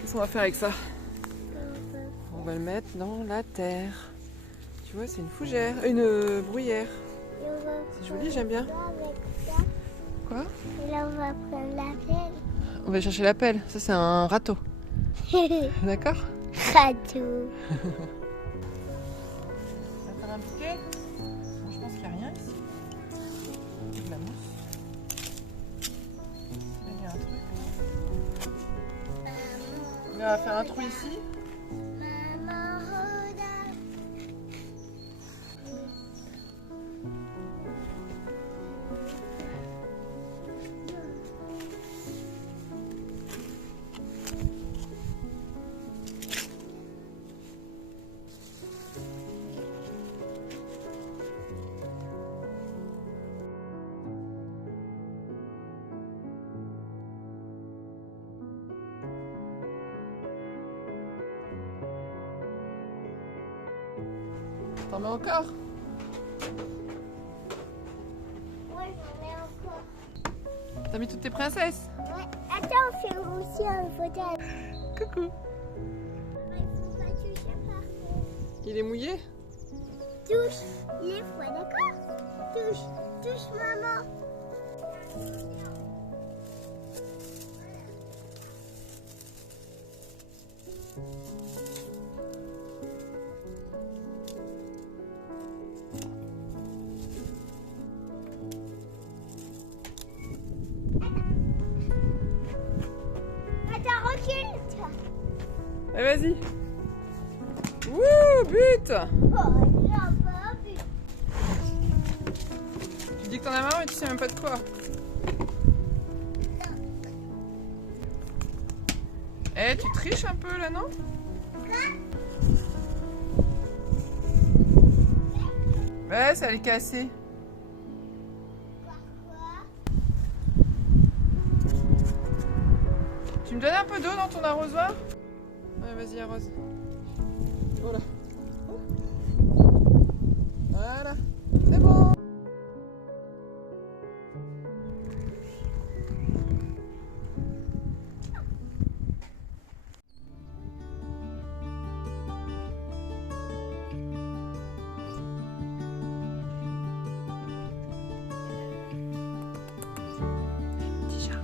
Qu'est-ce qu'on va faire avec ça? On va le mettre dans la terre. Tu vois, c'est une fougère, une bruyère. C'est joli, j'aime bien. Quoi? Et là, on va prendre la pelle. On va chercher la pelle. Ça, c'est un râteau. D'accord? Radeau. Ça va faire un piquet? Bon, je pense qu'il n'y a rien ici. C'est de la mousse. Il y a un truc. On va faire un trou ici. Maman, regarde. T'en mets encore? Ouais, j'en ai encore. T'as mis toutes tes princesses? Ouais. Attends, on fait aussi un fauteuil. Coucou. Il faut pas toucher par contre. Il est mouillé? Touche les fois, d'accord? Touche, touche maman. Attends, recule. Allez, vas-y. Wouh, but! Oh, il a pas vu. Tu dis que t'en as marre mais tu sais même pas de quoi. Eh, tu triches un peu là, non? Ouais, ça allait casser. Tu me donnes un peu d'eau dans ton arrosoir? Ouais, vas-y, arrose. Voilà. Voilà. C'est bon. Petit chat.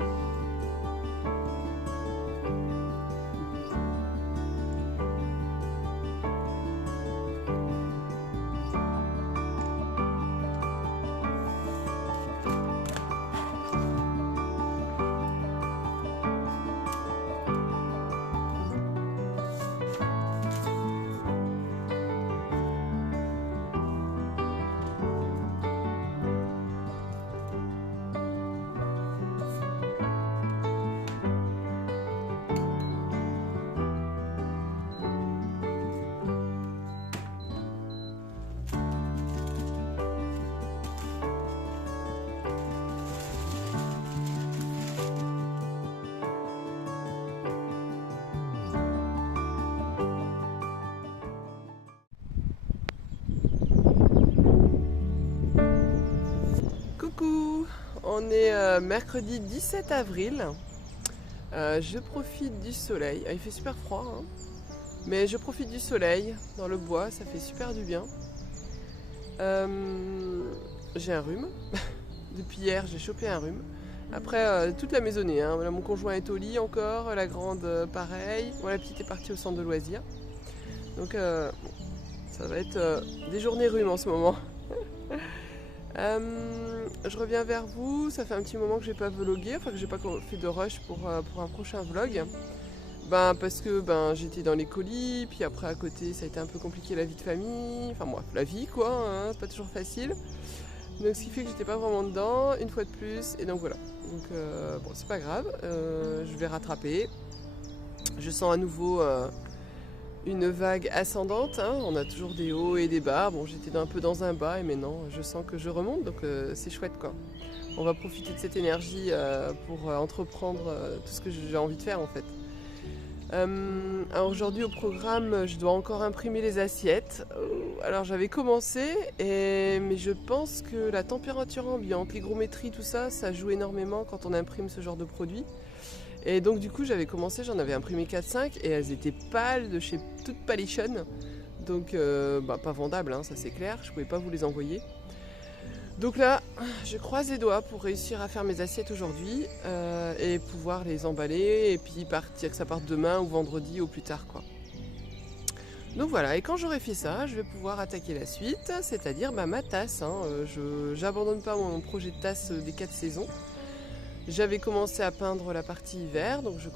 Coucou, on est mercredi 17 avril. Je profite du soleil. Il fait super froid, hein, mais je profite du soleil dans le bois, ça fait super du bien. J'ai un rhume. Depuis hier, j'ai chopé un rhume. Après, toute la maisonnée. Hein. Voilà, mon conjoint est au lit encore, la grande pareil. Moi, la petite est partie au centre de loisirs. Donc, bon, ça va être des journées rhume en ce moment. Je reviens vers vous, ça fait un petit moment que j'ai pas vlogué, enfin que j'ai pas fait de rush pour un prochain vlog. Parce que j'étais dans les colis, puis après à côté ça a été un peu compliqué la vie de famille, enfin bref, la vie quoi, hein, c'est pas toujours facile. Donc ce qui fait que j'étais pas vraiment dedans, une fois de plus, et donc voilà. Donc bon, c'est pas grave, je vais rattraper. Je sens à nouveau une vague ascendante, hein. On a toujours des hauts et des bas. Bon, j'étais un peu dans un bas et maintenant je sens que je remonte, donc c'est chouette quoi. On va profiter de cette énergie pour entreprendre tout ce que j'ai envie de faire en fait. Alors aujourd'hui au programme, je dois encore imprimer les assiettes. Alors j'avais commencé, mais je pense que la température ambiante, l'hygrométrie, tout ça, ça joue énormément quand on imprime ce genre de produit. Et donc du coup j'avais commencé, j'en avais imprimé 4-5 et elles étaient pâles de chez toutes palichonnes. Donc pas vendables, hein, ça c'est clair, je pouvais pas vous les envoyer. Donc là, je croise les doigts pour réussir à faire mes assiettes aujourd'hui et pouvoir les emballer et puis partir, que ça parte demain ou vendredi au plus tard quoi. Donc voilà, et quand j'aurai fait ça, je vais pouvoir attaquer la suite, c'est-à-dire ma tasse. Hein. J'abandonne pas mon projet de tasse des 4 saisons. J'avais commencé à peindre la partie hiver, donc je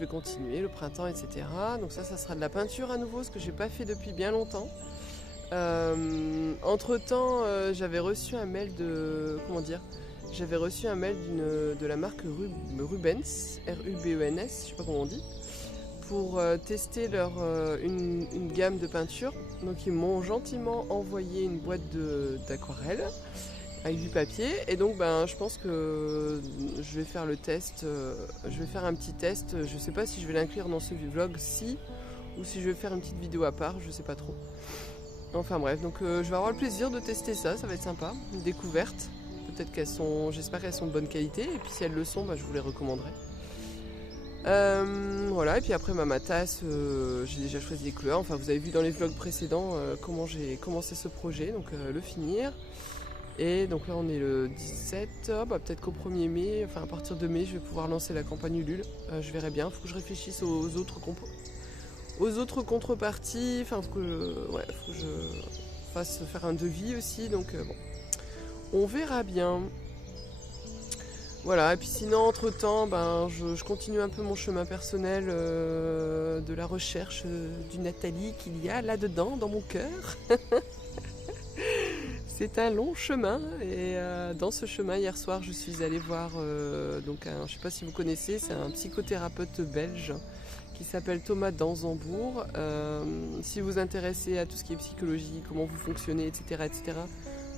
vais continuer le printemps, etc. Donc ça sera de la peinture à nouveau, ce que j'ai pas fait depuis bien longtemps. Entre temps, j'avais reçu un mail de de la marque Rubens, R-U-B-E-N-S, je sais pas comment on dit, pour tester une gamme de peinture. Donc ils m'ont gentiment envoyé une boîte d'aquarelle avec du papier, et donc je pense que je vais faire le test, je vais faire un petit test, je sais pas si je vais l'inclure dans ce vlog ou si je vais faire une petite vidéo à part, je sais pas trop. Enfin bref, donc je vais avoir le plaisir de tester ça, ça va être sympa, une découverte. Peut-être j'espère qu'elles sont de bonne qualité, et puis si elles le sont, je vous les recommanderai. Voilà, et puis après ma tasse, j'ai déjà choisi les couleurs. Enfin, vous avez vu dans les vlogs précédents comment j'ai commencé ce projet, donc le finir. Et donc là on est le 17, peut-être qu'au 1er mai, enfin à partir de mai, je vais pouvoir lancer la campagne Ulule. Je verrai bien, il faut que je réfléchisse aux autres contreparties, enfin faut que je fasse faire un devis aussi, donc bon, on verra bien. Voilà, et puis sinon entre temps, je continue un peu mon chemin personnel de la recherche du Nathalie qu'il y a là-dedans, dans mon cœur. C'est un long chemin, et dans ce chemin, hier soir, je suis allée voir, je ne sais pas si vous connaissez, c'est un psychothérapeute belge qui s'appelle Thomas Danzambourg. Si vous vous intéressez à tout ce qui est psychologie, comment vous fonctionnez, etc.,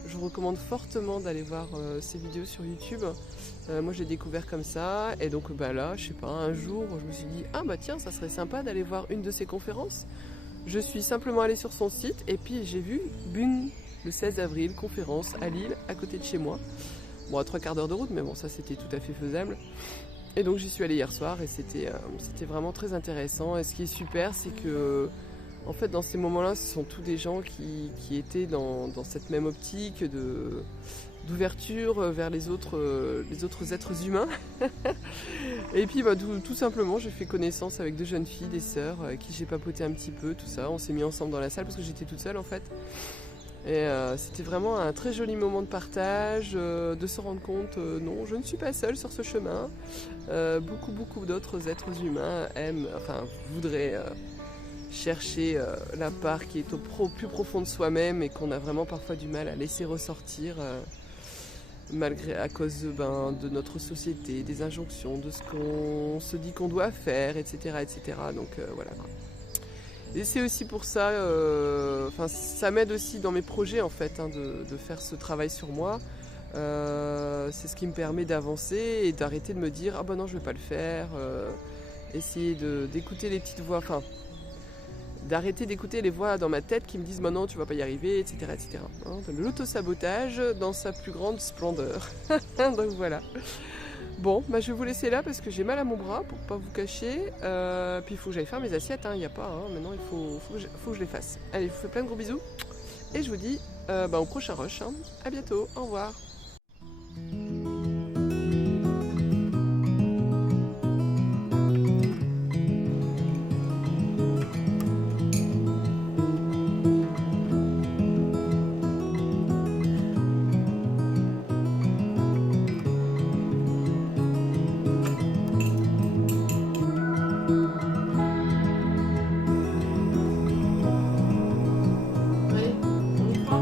je vous recommande fortement d'aller voir ses vidéos sur YouTube. Moi, je l'ai découvert comme ça, et donc là, je sais pas, un jour, je me suis dit « Ah tiens, ça serait sympa d'aller voir une de ses conférences ». Je suis simplement allée sur son site, et puis j'ai vu bing, le 16 avril, conférence à Lille, à côté de chez moi. Bon, à 3/4 d'heure de route, mais bon, ça c'était tout à fait faisable. Et donc j'y suis allée hier soir, et c'était vraiment très intéressant. Et ce qui est super, c'est que en fait dans ces moments-là, ce sont tous des gens qui étaient dans cette même optique d'ouverture vers les autres êtres humains. Et puis tout simplement, j'ai fait connaissance avec 2 jeunes filles, des sœurs, avec qui j'ai papoté un petit peu, tout ça. On s'est mis ensemble dans la salle parce que j'étais toute seule en fait. Et c'était vraiment un très joli moment de partage, de se rendre compte, non, je ne suis pas seule sur ce chemin. Beaucoup d'autres êtres humains voudraient chercher la part qui est au plus profond de soi-même et qu'on a vraiment parfois du mal à laisser ressortir à cause de notre société, des injonctions, de ce qu'on se dit qu'on doit faire, etc. Donc voilà quoi. Et c'est aussi pour ça, ça m'aide aussi dans mes projets en fait, de faire ce travail sur moi. C'est ce qui me permet d'avancer et d'arrêter de me dire « Ah non, je vais pas le faire », essayer d'écouter les petites voix, d'arrêter d'écouter les voix dans ma tête qui me disent « Non, tu vas pas y arriver », etc. Hein, de l'auto-sabotage dans sa plus grande splendeur. Donc voilà. Bon, je vais vous laisser là parce que j'ai mal à mon bras pour pas vous cacher. Puis il faut que j'aille faire mes assiettes, il n'y a pas. Maintenant, il faut que je les fasse. Allez, je vous fais plein de gros bisous. Et je vous dis au prochain rush. À bientôt, au revoir. Allez, on y croit.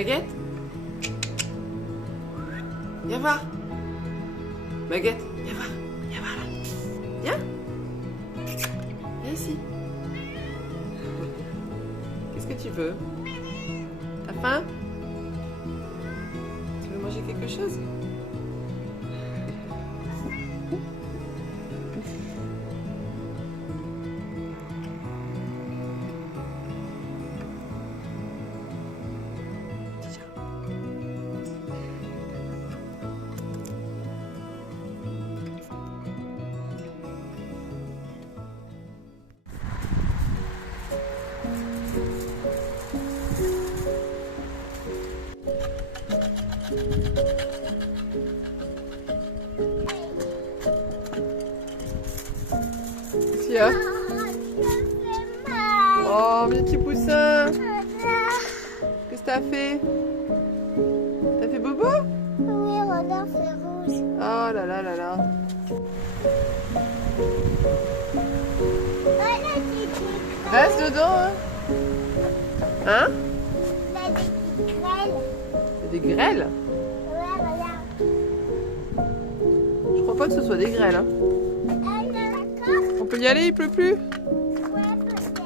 Baguette? Viens voir. Baguette, viens voir. Viens voir là. Viens. Viens ici. Qu'est-ce que tu veux? T'as faim? Tu veux manger quelque chose? Qu'est-ce qu'il y a? Oh, ça fait mal. Oh, mes petits poussins! Qu'est-ce que t'as fait? T'as fait bobo? Oui, regarde, c'est rouge. Oh là là là là. Ah, là, c'est Reste dedans, hein? Hein? Là, des petites grêles. C'est des grêles? Ouais, regarde. Je crois pas que ce soit des grêles, hein. Ah, d'accord. On peut y aller, il pleut plus? Ouais, peut-être.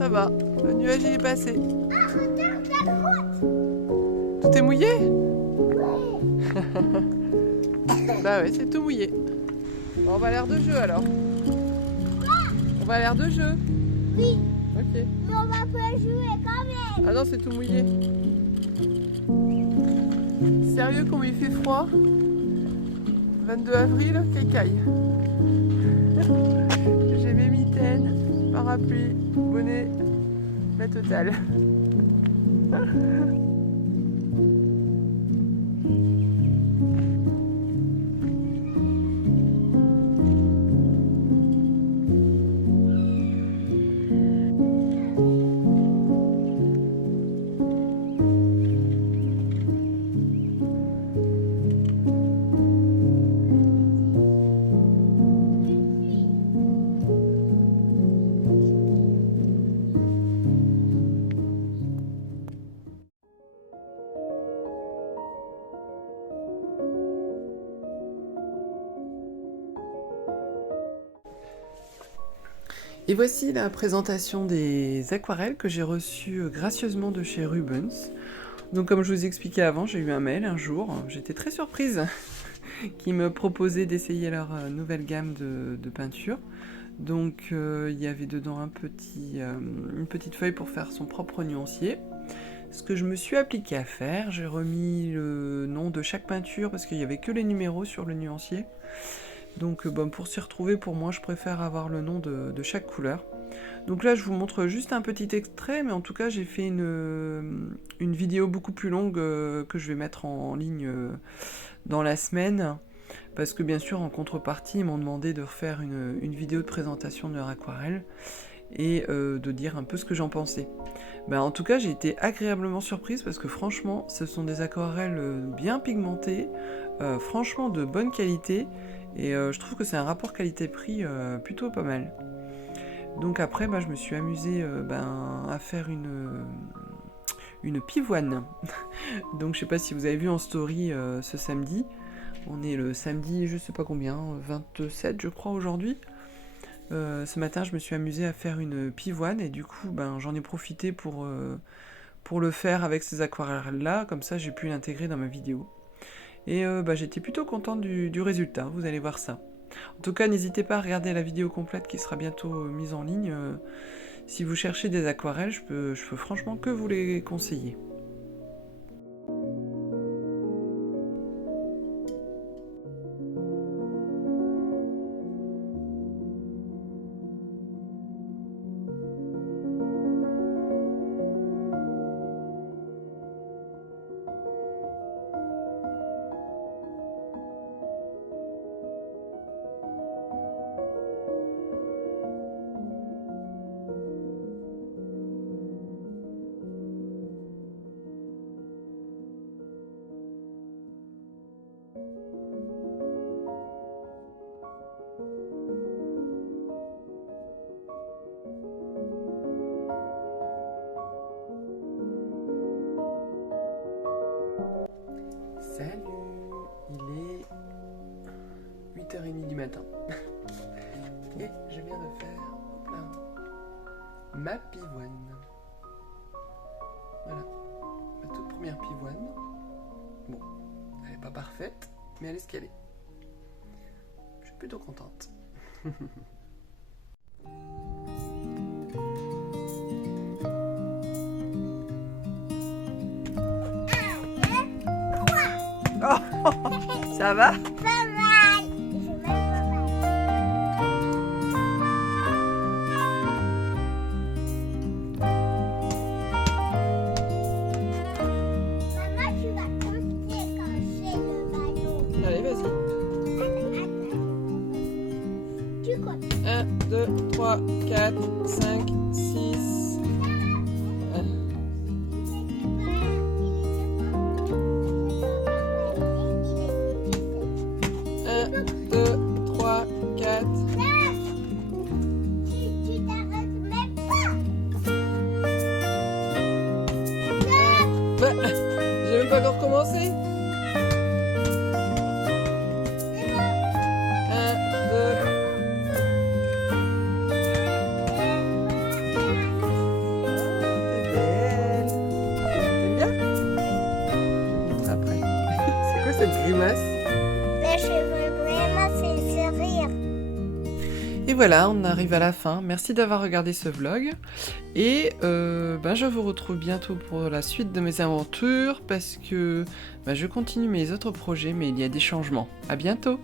Ça va, le nuage il est passé. Ah, regarde la route. Tout est mouillé? Ouais. Bah ouais, c'est tout mouillé. Bon, on va à l'air de jeu alors. On va à l'air de jeu. Oui, Ok. mais on va pas jouer quand même. Ah non, c'est tout mouillé. Sérieux, comme il fait froid? 22 avril, caille. J'ai mes mitaines, parapluie, bonnet, la totale. Et voici la présentation des aquarelles que j'ai reçues gracieusement de chez Rubens. Donc comme je vous expliquais avant, j'ai eu un mail un jour, j'étais très surprise, qui me proposait d'essayer leur nouvelle gamme de peinture. Donc il y avait dedans une petite feuille pour faire son propre nuancier. Ce que je me suis appliquée à faire, j'ai remis le nom de chaque peinture parce qu'il n'y avait que les numéros sur le nuancier. Donc pour s'y retrouver, pour moi, je préfère avoir le nom de chaque couleur. Donc là, je vous montre juste un petit extrait, mais en tout cas, j'ai fait une vidéo beaucoup plus longue que je vais mettre en ligne dans la semaine. Parce que bien sûr, en contrepartie, ils m'ont demandé de refaire une vidéo de présentation de leur aquarelle et de dire un peu ce que j'en pensais. En tout cas, j'ai été agréablement surprise parce que franchement, ce sont des aquarelles bien pigmentées, franchement de bonne qualité. Et je trouve que c'est un rapport qualité-prix plutôt pas mal. Donc après, je me suis amusée à faire une pivoine. Donc je sais pas si vous avez vu en story ce samedi. On est le samedi, je sais pas combien, 27 je crois aujourd'hui. Ce matin, je me suis amusée à faire une pivoine et du coup, j'en ai profité pour le faire avec ces aquarelles-là. Comme ça, j'ai pu l'intégrer dans ma vidéo. Et j'étais plutôt contente du résultat, vous allez voir ça. En tout cas, n'hésitez pas à regarder la vidéo complète qui sera bientôt mise en ligne. Si vous cherchez des aquarelles, je peux franchement que vous les conseiller. matin. Et je viens de faire hop là, ma pivoine. Voilà, ma toute première pivoine. Bon, elle n'est pas parfaite, mais elle est ce qu'elle est. Je suis plutôt contente. Oh, ça va? Pas mal. Je vais pas mal. Maman, tu vas compter quand j'ai le ballon. Allez, vas-y. Tu comptes. 1, 2, 3, 4, 5, 6. 1, 2, 3, 4. Tu t'arrêtes même pas. Bah, j'ai même pas encore commencé. 1, 2. T'es belle. T'aimes bien? Je vais te montrer après. C'est quoi cette grimace? Mais je veux vraiment se rire. Et voilà, on arrive à la fin. Merci d'avoir regardé ce vlog. Et je vous retrouve bientôt pour la suite de mes aventures parce que je continue mes autres projets, mais il y a des changements. À bientôt!